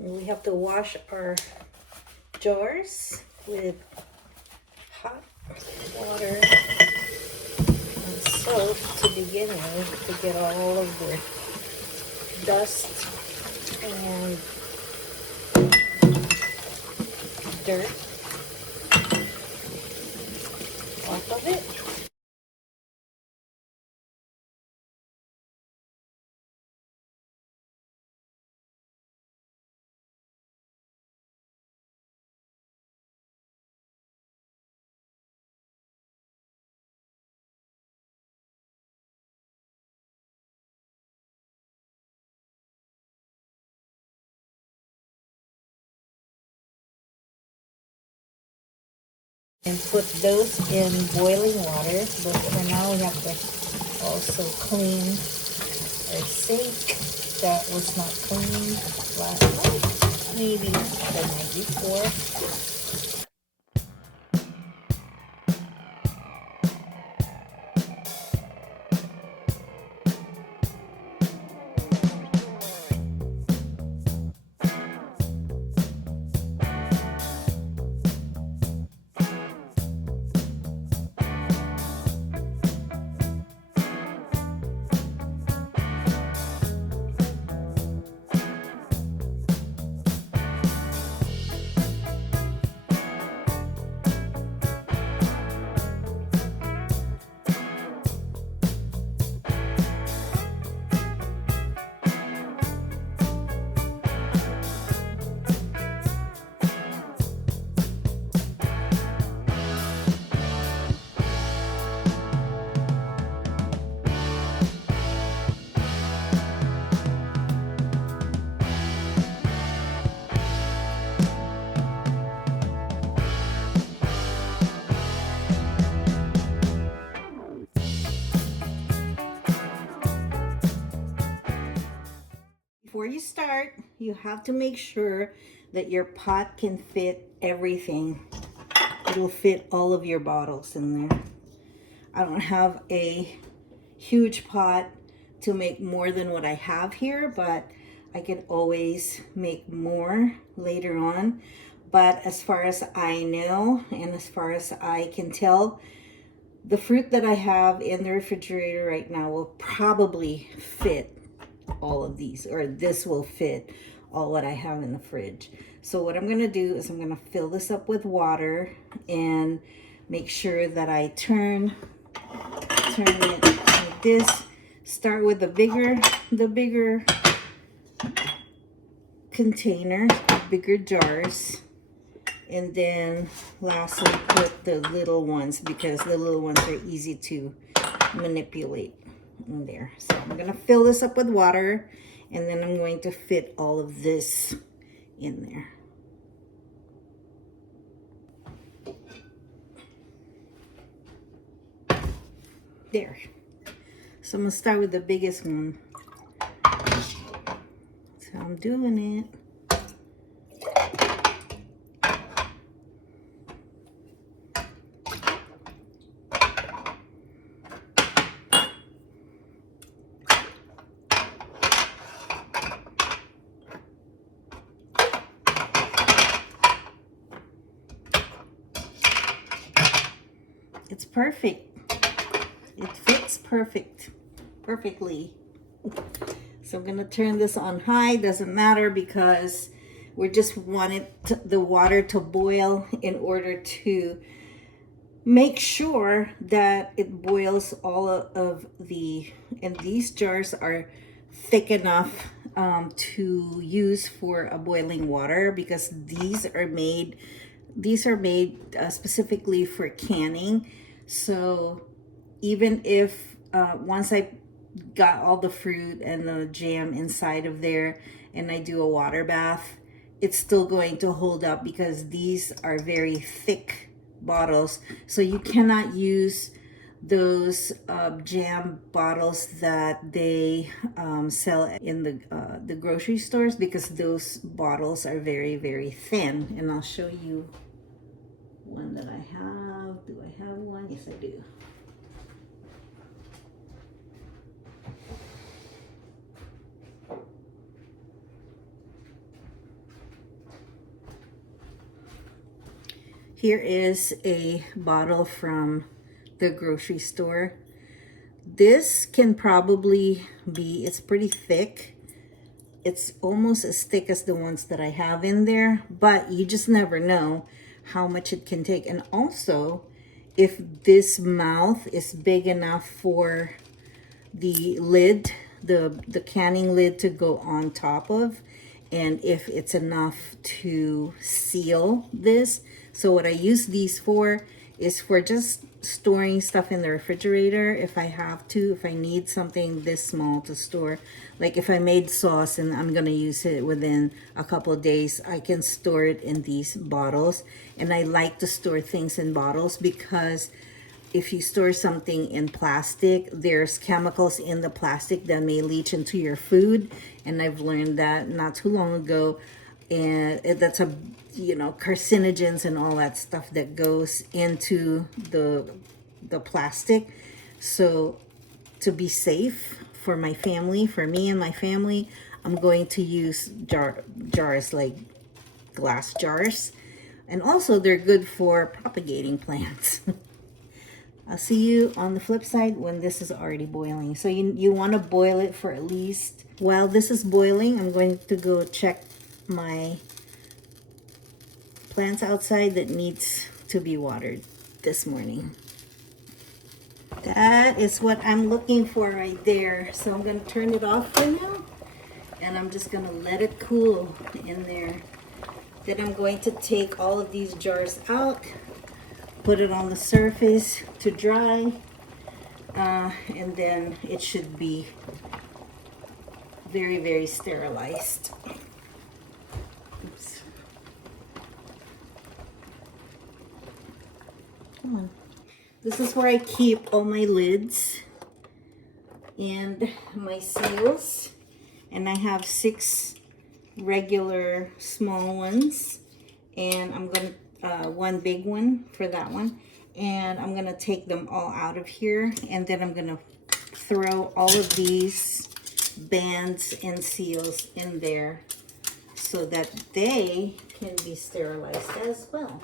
And we have to wash our jars with hot water and soap to begin with to get all of the dust and dirt off of it. And put those in boiling water. But for now, we have to also clean our sink that was not cleaned last night, maybe the night before. Before you start, you have to make sure that your pot can fit everything. It'll fit all of your bottles in there. I don't have a huge pot to make more than what I have here, but I can always make more later on. But as far as I know, and as far as I can tell, the fruit that I have in the refrigerator right now will probably fit all of these, or this will fit all what I have in the fridge. So what I'm gonna do is I'm gonna fill this up with water and make sure that I turn it like this. Start with the bigger container, bigger jars, and then lastly put the little ones, because the little ones are easy to manipulate in there. So I'm gonna fill this up with water, and then I'm going to fit all of this in there. There. So I'm gonna start with the biggest one. So I'm doing it. It's perfect. It fits perfectly. So I'm gonna turn this on high. Doesn't matter, because we just wanted the water to boil in order to make sure that it boils all of the, and these jars are thick enough to use for a boiling water, because these are made specifically for canning. So even if once I got all the fruit and the jam inside of there and I do a water bath, it's still going to hold up, because these are very thick bottles. So you cannot use those jam bottles that they sell in the grocery stores, because those bottles are very thin. And I'll show you one that I have. Do I have one? Yes, I do. Here is a bottle from the grocery store. This can probably be, it's pretty thick. It's almost as thick as the ones that I have in there, but you just never know how much it can take. And also, if this mouth is big enough for the lid, the canning lid to go on top of, and if it's enough to seal this. So what I use these for is for just storing stuff in the refrigerator if I have to, if I need something this small to store. Like if I made sauce and I'm gonna use it within a couple of days, I can store it in these bottles. And I like to store things in bottles because if you store something in plastic, there's chemicals in the plastic that may leach into your food. And I've learned that not too long ago. And that's a, you know, carcinogens and all that stuff that goes into the plastic. So to be safe for my family, for me and my family, I'm going to use jars like glass jars. And also they're good for propagating plants. I'll see you on the flip side when this is already boiling. So you want to boil it for at least, while this is boiling, I'm going to go check my plants outside that needs to be watered this morning. That is what I'm looking for right there. So I'm going to turn it off for now. And I'm just going to let it cool in there. Then I'm going to take all of these jars out, put it on the surface to dry, and then it should be very, very sterilized. Oops. Come on. This is where I keep all my lids and my seals, and I have 6 regular small ones, and I'm gonna one big one for that one, and I'm gonna take them all out of here, and then I'm gonna throw all of these bands and seals in there so that they can be sterilized as well.